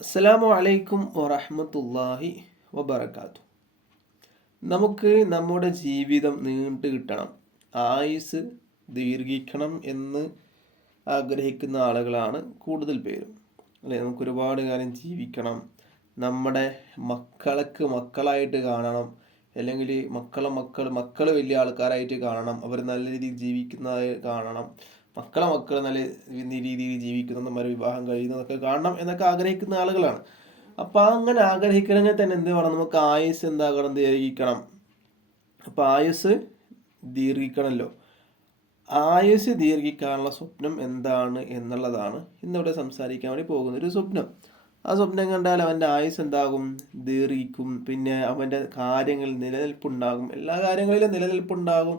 അസ്സലാമു അലൈക്കും വറഹ്മത്തുള്ളാഹി വബറകാതുഹു. നമുക്ക് നമ്മുടെ ജീവിതം നീണ്ടു കിട്ടണം, ആയുസ് ദീർഘിക്കണം എന്ന് ആഗ്രഹിക്കുന്ന ആളുകളാണ് കൂടുതൽ പേരും. അല്ലെ, നമുക്ക് ഒരുപാട് കാലം ജീവിക്കണം, നമ്മുടെ മക്കൾക്ക് മക്കളായിട്ട് കാണണം, അല്ലെങ്കിൽ മക്കൾ വലിയ ആൾക്കാരായിട്ട് കാണണം, അവർ നല്ല രീതിയിൽ ജീവിക്കുന്നതായി കാണണം, മക്കൾ നല്ല രീതിയിൽ ജീവിക്കുന്ന നമ്മൾ വിവാഹം കഴിയുന്നതൊക്കെ കാണണം എന്നൊക്കെ ആഗ്രഹിക്കുന്ന ആളുകളാണ്. അപ്പോൾ അങ്ങനെ ആഗ്രഹിക്കണമെങ്കിൽ തന്നെ എന്ത് വേണം? നമുക്ക് ആയുസ് എന്താകണം? ദീർഘിക്കണം. അപ്പോൾ ആയുസ് ദീർഘിക്കണമല്ലോ. ആയുസ് ദീർഘിക്കാനുള്ള സ്വപ്നം എന്താണ് എന്നുള്ളതാണ് ഇന്നിവിടെ സംസാരിക്കാൻ വേണ്ടി പോകുന്ന ഒരു സ്വപ്നം. ആ സ്വപ്നം കണ്ടാൽ അവൻ്റെ ആയുസ് എന്താകും? ദീർഘിക്കും. പിന്നെ അവൻ്റെ കാര്യങ്ങളിൽ നിലനിൽപ്പുണ്ടാകും, എല്ലാ കാര്യങ്ങളിലും നിലനിൽപ്പുണ്ടാകും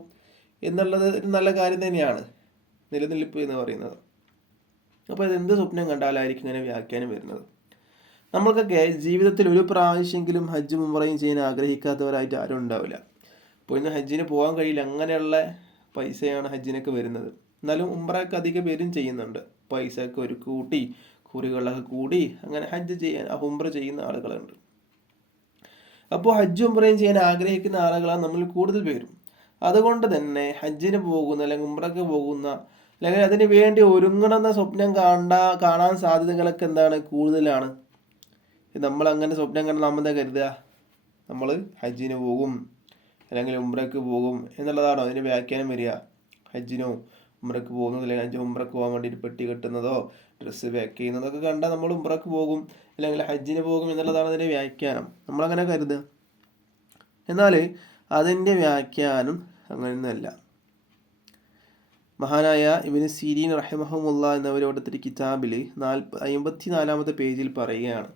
എന്നുള്ളത് ഒരു നല്ല കാര്യം തന്നെയാണ്, നിലനിൽപ്പ് എന്ന് പറയുന്നത്. അപ്പോൾ ഇതെന്ത് സ്വപ്നം കണ്ടാലായിരിക്കും ഇങ്ങനെ വ്യാഖ്യാനം വരുന്നത്? നമ്മൾക്കൊക്കെ ജീവിതത്തിൽ ഒരു പ്രാവശ്യമെങ്കിലും ഹജ്ജും ഉംറയും ചെയ്യാൻ ആഗ്രഹിക്കാത്തവരായിട്ട് ആരും ഉണ്ടാവില്ല. അപ്പോൾ ഇന്ന് ഹജ്ജിന് പോകാൻ കഴിയില്ല, അങ്ങനെയുള്ള പൈസയാണ് ഹജ്ജിനൊക്കെ വരുന്നത്. എന്നാലും ഉംറയൊക്കെ അധികം പേരും ചെയ്യുന്നുണ്ട്. പൈസയൊക്കെ ഒരു കൂട്ടി, കുറികളൊക്കെ കൂടി അങ്ങനെ ഹജ്ജ് ചെയ്യാൻ ഉംറ ചെയ്യുന്ന ആളുകളുണ്ട്. അപ്പോൾ ഹജ്ജും ഉംറയും ചെയ്യാൻ ആഗ്രഹിക്കുന്ന ആളുകളാണ് നമ്മൾ കൂടുതൽ പേരും. അതുകൊണ്ട് തന്നെ ഹജ്ജിന് പോകുന്ന അല്ലെങ്കിൽ ഉംറയ്ക്ക് പോകുന്ന അല്ലെങ്കിൽ അതിന് വേണ്ടി ഒരുങ്ങണമെന്ന സ്വപ്നം കാണാൻ സാധ്യതകളൊക്കെ എന്താണ്? കൂടുതലാണ്. നമ്മൾ അങ്ങനെ സ്വപ്നം കണ്ട് നാം എന്താ കരുതുക? നമ്മൾ ഹജ്ജിന് പോകും അല്ലെങ്കിൽ ഉംറയ്ക്ക് പോകും എന്നുള്ളതാണോ അതിൻ്റെ വ്യാഖ്യാനം വരിക? ഹജ്ജിനോ ഉംറയ്ക്ക് പോകുന്നത്, അല്ലെങ്കിൽ ഉംറയ്ക്ക് പോകാൻ വേണ്ടിയിട്ട് പെട്ടി കെട്ടുന്നതോ ഡ്രസ്സ് പാക്ക് ചെയ്യുന്നതൊക്കെ കണ്ടാൽ നമ്മൾ ഉംറയ്ക്ക് പോകും അല്ലെങ്കിൽ ഹജ്ജിന് പോകും എന്നുള്ളതാണ് അതിൻ്റെ വ്യാഖ്യാനം. നമ്മളങ്ങനെ കരുതുക. എന്നാൽ അതിൻ്റെ വ്യാഖ്യാനം അങ്ങനെയൊന്നുമല്ല. മഹാനായ ഇബ്നു സിരീൻ റഹിമഹുമുള്ള എന്നവരോടൊരു കിതാബിൽ 54-ാമത്തെ പേജിൽ പറയുകയാണ്,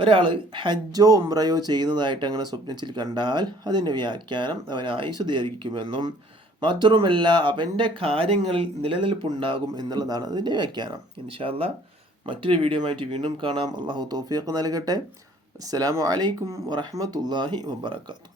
ഒരാൾ ഹജ്ജോ ഉംറയോ ചെയ്യുന്നതായിട്ട് അങ്ങനെ സ്വപ്നത്തിൽ കണ്ടാൽ അതിൻ്റെ വ്യാഖ്യാനം അവൻ ആയുസ് ദീർഘിക്കുമെന്നും മാത്രവുമല്ല അവൻ്റെ കാര്യങ്ങളിൽ നിലനിൽപ്പുണ്ടാകും എന്നുള്ളതാണ് അതിൻ്റെ വ്യാഖ്യാനം. ഇൻഷാ അല്ലാഹ് മറ്റൊരു വീഡിയോ ആയിട്ട് വീണ്ടും കാണാം. അള്ളാഹു തൗഫീഖ് നൽകട്ടെ. അസ്സലാമു അലൈക്കും വറഹ്മത്തുള്ളാഹി വബറകാതുഹു.